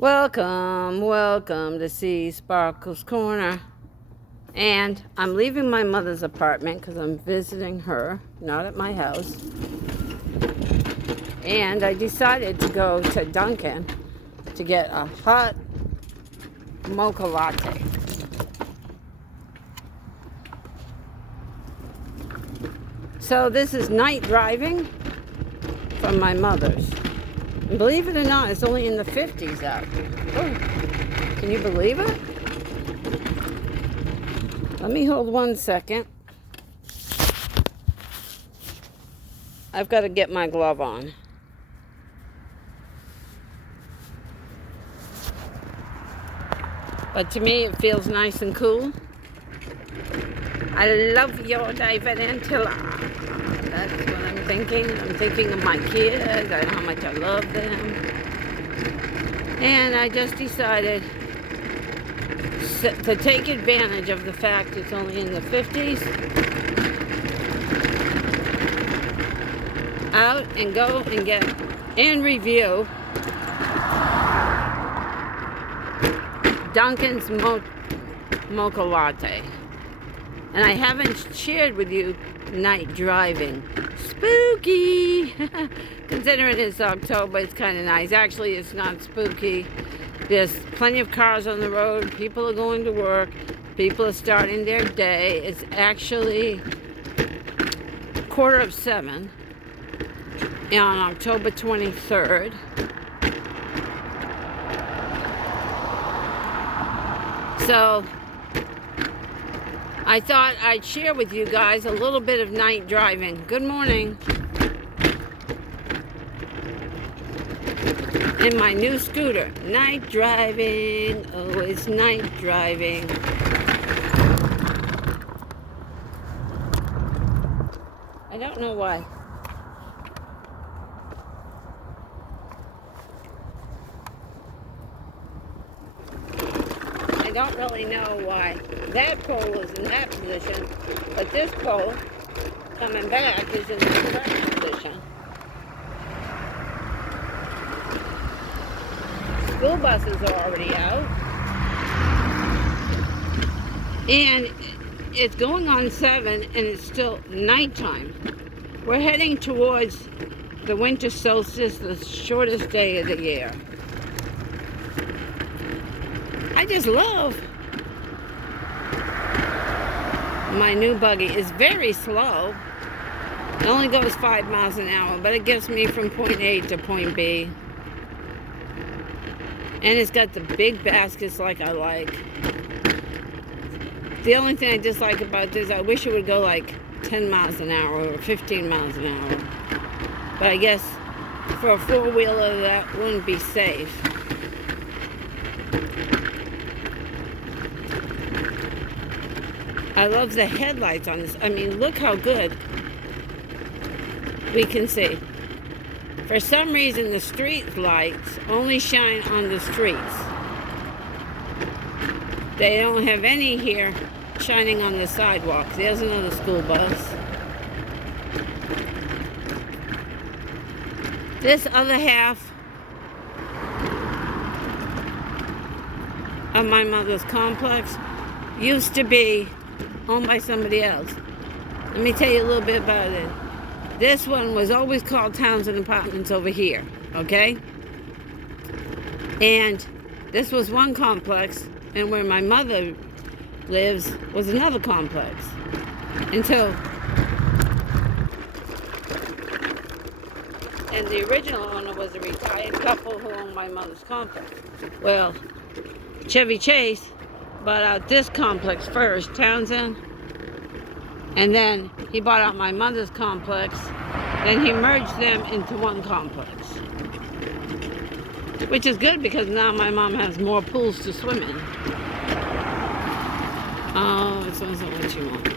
Welcome to Sparkles Corner. And I'm leaving my mother's apartment because I'm visiting her, not at my house. And I decided to go to Duncan to get a hot mocha latte. So this is night driving from my mother's. And believe it or not, it's only in the 50s out. Oh, can you believe it? Let me hold 1 second. I've got to get my glove on. But to me, it feels nice and cool. I love your divertentilla. That's what I'm thinking. I'm thinking of my kids and how much I love them. And I just decided to take advantage of the fact it's only in the 50s. Out and go and get and review Duncan's mocha latte. And I haven't shared with you night driving. Spooky! Considering it's October, it's kind of nice. Actually, it's not spooky. There's plenty of cars on the road. People are going to work. People are starting their day. It's actually 7:15 on October 23rd. So I thought I'd share with you guys a little bit of night driving. Good morning. In my new scooter. Night driving. Oh, it's night driving. I don't know why. I don't really know why that pole is in that position, but this pole coming back is in the correct position. School buses are already out, and it's going on 7 and it's still nighttime. We're heading towards the winter solstice, the shortest day of the year. I just love my new buggy. It's very slow. It only goes 5 miles an hour, but it gets me from point A to point B. And it's got the big baskets like I like. The only thing I dislike about this, I wish it would go like 10 miles an hour or 15 miles an hour. But I guess for a four-wheeler that wouldn't be safe. I love the headlights on this. I mean, look how good we can see. For some reason, the street lights only shine on the streets. They don't have any here shining on the sidewalks. There's another school bus. This other half of my mother's complex used to be owned by somebody else. Let me tell you a little bit about it. This one was always called Townsend Apartments over here, okay? And this was one complex, and where my mother lives was another complex. And the original owner was a retired couple who owned my mother's complex. Well, Chevy Chase bought out this complex first, Townsend, and then he bought out my mother's complex. Then he merged them into one complex, which is good because now my mom has more pools to swim in. Oh, it's not what you want.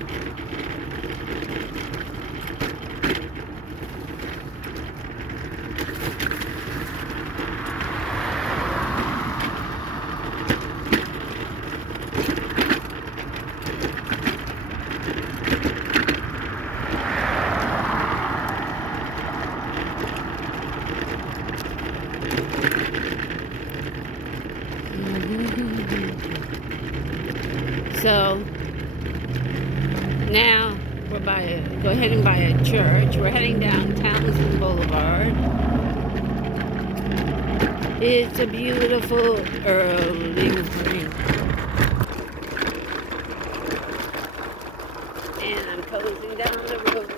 So now we're heading by a church. We're heading down Townsend Boulevard. It's a beautiful early morning. And I'm closing down the road.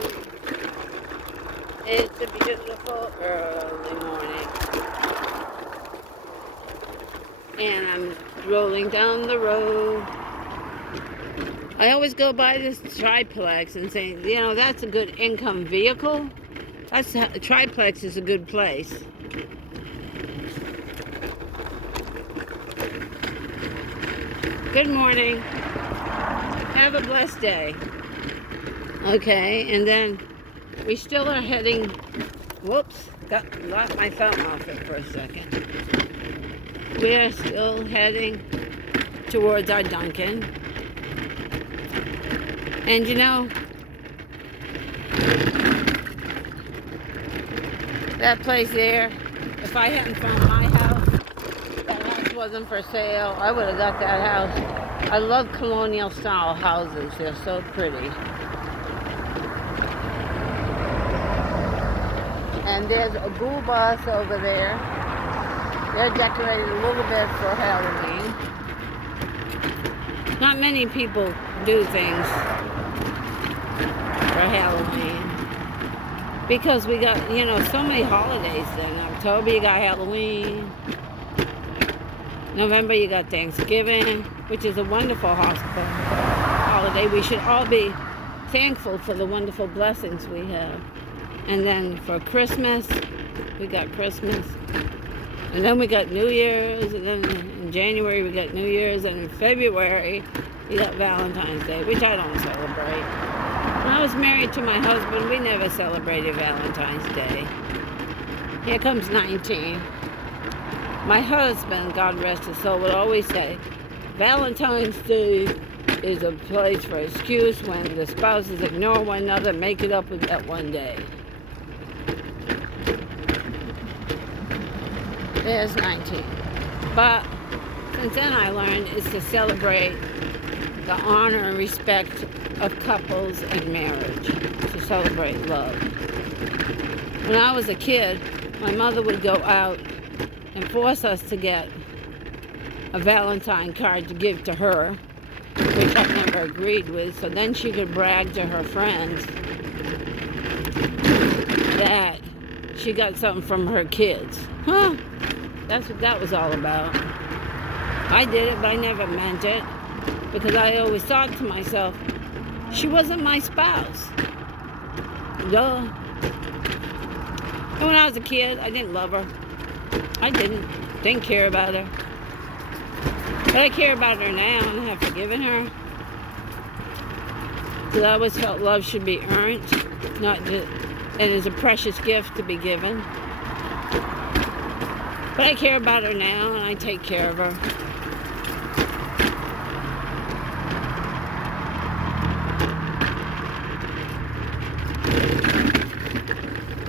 It's a beautiful early morning. And I'm rolling down the road. I always go by this triplex and say, you know, that's a good income vehicle. Triplex is a good place. Good morning. Have a blessed day. Okay, and then we still are heading, whoops, lost my phone off it for a second. We are still heading towards our Duncan. And you know, that place there, if I hadn't found my house, that house wasn't for sale, I would have got that house. I love colonial style houses. They're so pretty. And there's a school bus over there. They're decorated a little bit for Halloween. Not many people do things for Halloween. Because we got, you know, so many holidays then. October you got Halloween. November you got Thanksgiving, which is a wonderful holiday. We should all be thankful for the wonderful blessings we have. And then for Christmas, we got Christmas. And then we got New Year's. And then in January we got New Year's. And in February we got Valentine's Day, which I don't celebrate. When I was married to my husband, we never celebrated Valentine's Day. Here comes 19. My husband, God rest his soul, would always say, Valentine's Day is a place for excuse when the spouses ignore one another and make it up with that one day. There's 19. But since then I learned is to celebrate the honor and respect of couples and marriage, to celebrate love. When I was a kid, my mother would go out and force us to get a Valentine card to give to her, which I never agreed with, so then she could brag to her friends that she got something from her kids. Huh? That's what that was all about. I did it, but I never meant it, because I always thought to myself, she wasn't my spouse. Duh. And when I was a kid, I didn't love her. I didn't care about her. But I care about her now, and I have forgiven her. Because I always felt love should be earned, not just, and is a precious gift to be given. But I care about her now, and I take care of her.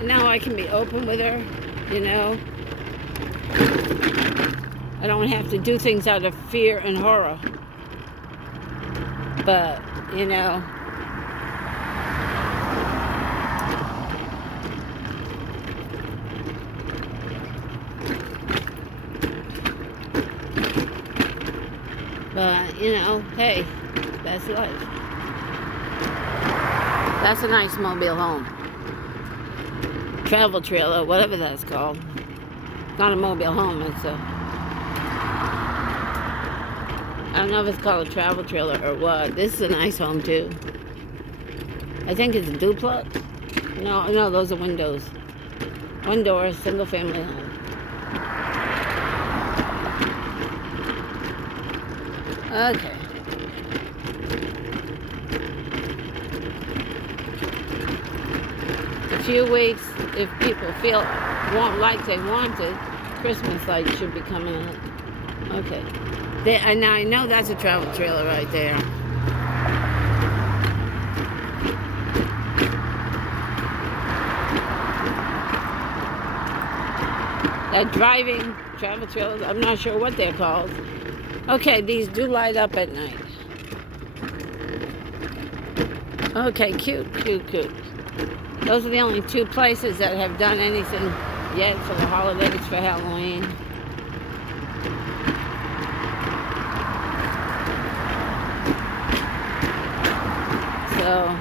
Now I can be open with her, you know. I don't have to do things out of fear and horror. But, you know, hey, that's life. That's a nice mobile home. Travel trailer, whatever that's called. Not a mobile home, it's a... I don't know if it's called a travel trailer or what. This is a nice home too. I think it's a duplex. No, those are windows. One door, single family home. Okay. A few weeks, if people won't like they wanted, Christmas lights should be coming out. Okay. And now I know that's a travel trailer right there. That driving travel trailers, I'm not sure what they're called. Okay, these do light up at night. Okay, cute, cute, cute. Those are the only two places that have done anything yet for the holidays for Halloween. So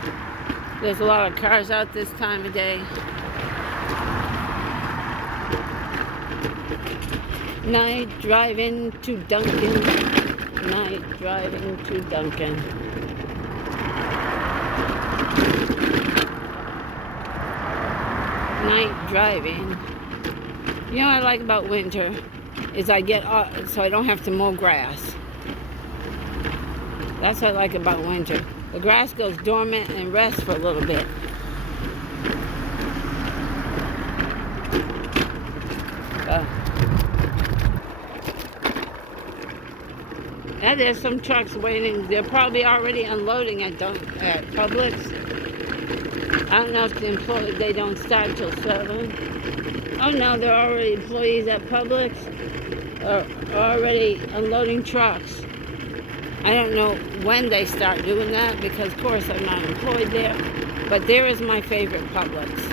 there's a lot of cars out this time of day. Night driving to Duncan. Night driving to Duncan. Night driving. You know what I like about winter is I get off, so I don't have to mow grass. That's what I like about winter. The grass goes dormant and rests for a little bit. And there's some trucks waiting. They're probably already unloading at Publix. I don't know if they don't start till 7. Oh no, they're already employees at Publix are already unloading trucks. I don't know when they start doing that because of course I'm not employed there. But there is my favorite Publix.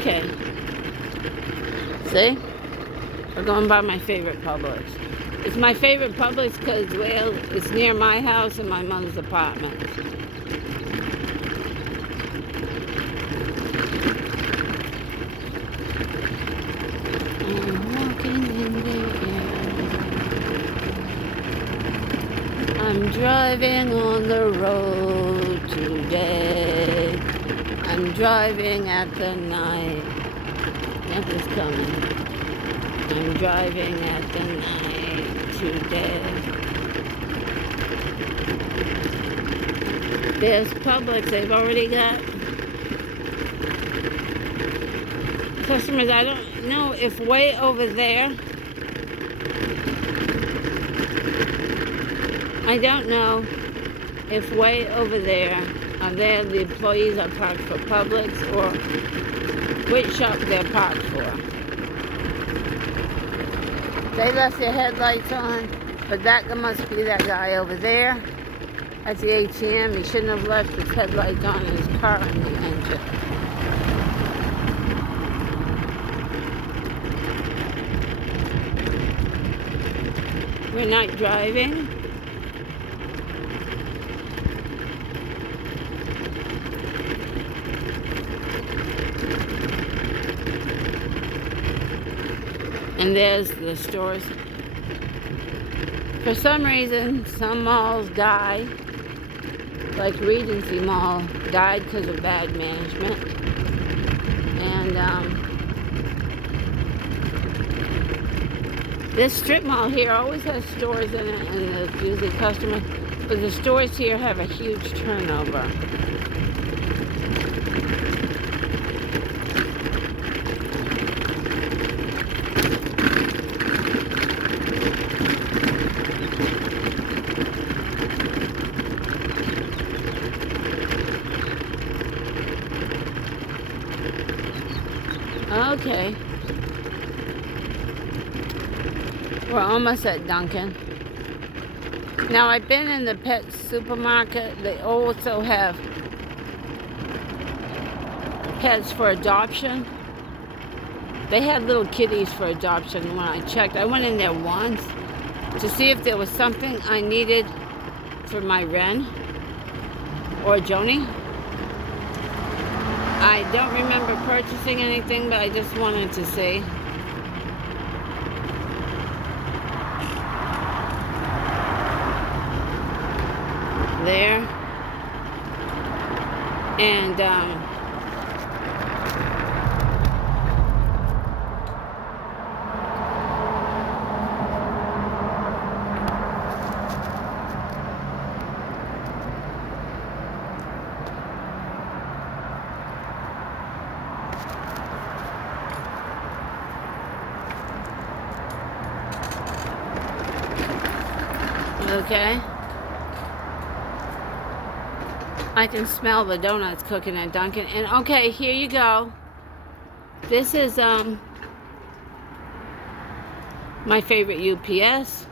Okay. See? We're going by my favorite Publix. It's my favorite Publix because, well, it's near my house and my mother's apartment. I'm walking in the air. I'm driving on the road today. I'm driving at the night. Nothing's coming. I'm driving at the night today. There's Publix. They've already got customers. I don't know if way over there. I don't know if way over there are there the employees are parked for Publix or which shop they're parked for. They left their headlights on, but that must be that guy over there at the ATM. He shouldn't have left his headlights on in his car in the engine. We're night driving. And there's the stores. For some reason, some malls die. Like Regency Mall died because of bad management. And this strip mall here always has stores in it, and there's usually customers. But the stores here have a huge turnover. Okay. We're almost at Duncan. Now I've been in the pet supermarket. They also have pets for adoption. They had little kitties for adoption when I checked. I went in there once to see if there was something I needed for my Ren or Joni. I don't remember purchasing anything, but I just wanted to see. There. And Okay. I can smell the donuts cooking at Dunkin'. And okay, here you go. This is my favorite UPS.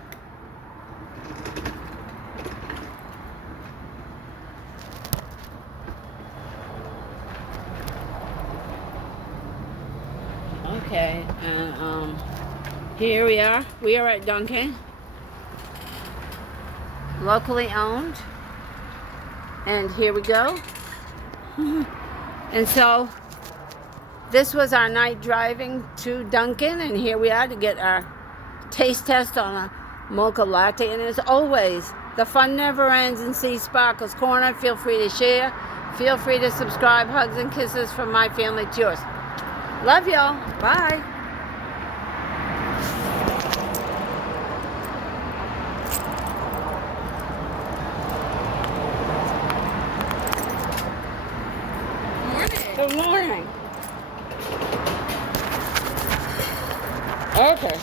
Okay, and here we are. We are at Dunkin', locally owned. And here we go. And so this was our night driving to Dunkin', and here we are to get our taste test on a mocha latte. And as always, the fun never ends in Sea Sparkles Corner. Feel free to share. Feel free to subscribe. Hugs and kisses from my family to yours. Love y'all. Bye. Good morning. Okay.